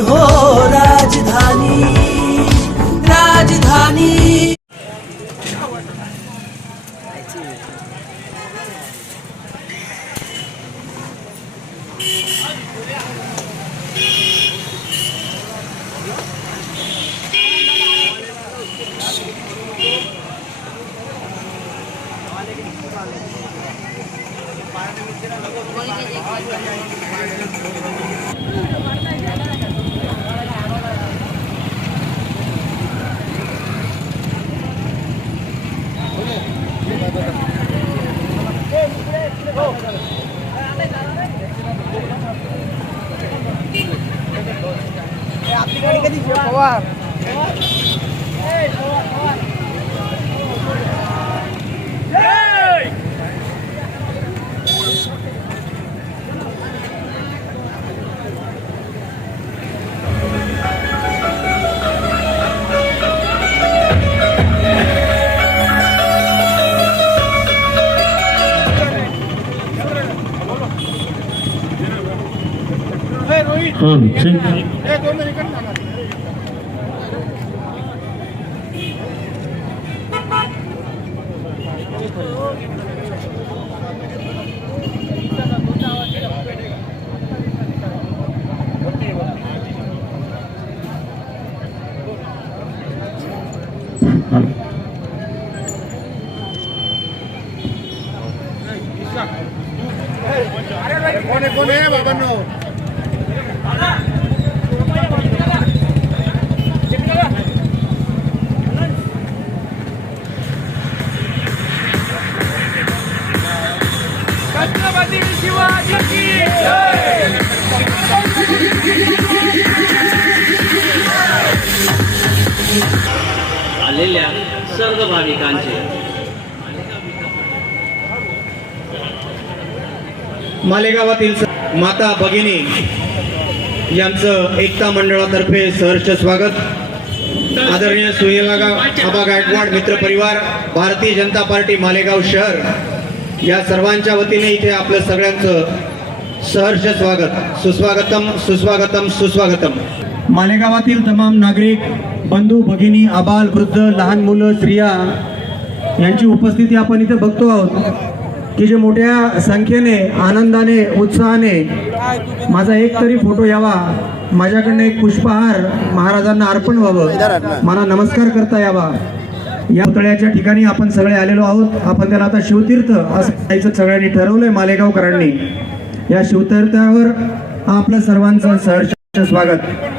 हो राजधानी राजधानी। कोण आहे बाबांनो? छत्रपती शिवाजी की जय। आलेल्या सर्व भाविकांचे मालेगावातील माता भगिनी यांचं एकता मंडळातर्फे सहर्ष स्वागत। आदरणीय सुहेला आबा गायकवाड मित्र परिवार, भारतीय जनता पार्टी मालेगाव शहर या सर्वांच्या वतीने इथे आपलं सगळ्यांचं सहर्ष स्वागत। सुस्वागतम सुस्वागतम सुस्वागतम। मालेगावातील तमाम नागरिक बंधू भगिनी, आबाल वृद्ध, लहान मुलं, स्त्रिया यांची उपस्थिती आपण इथे बघतो आहोत की जे मोठ्या संख्येने आनंदाने उत्साहाने माझा एक तरी फोटो यावा, माझ्याकडनं एक पुष्पहार महाराजांना अर्पण व्हावं, मला नमस्कार करता यावा, या पुतळ्याच्या ठिकाणी आपण सगळे आलेलो आहोत। आपण त्याला आता शिवतीर्थ असं जायचं सगळ्यांनी ठरवलंय मालेगावकरांनी। या शिवतीर्थावर आपलं सर्वांचं सहर्ष स्वागत।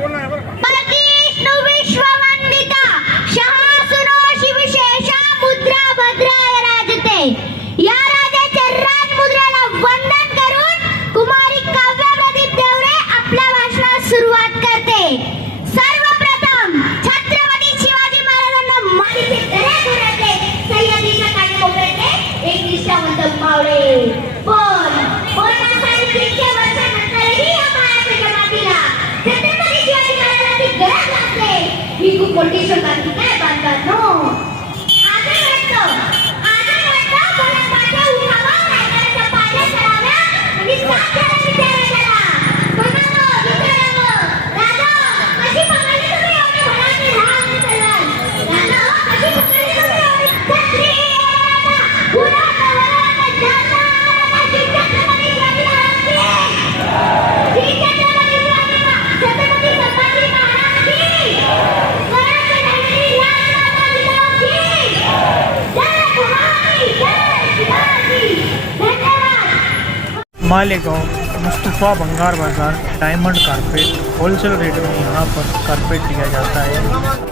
मालेगांव मुस्तफ़ा भंगार बाजार डायमंड कारपेट होलसेल रेट में यहाँ पर कारपेट दिया जाता है।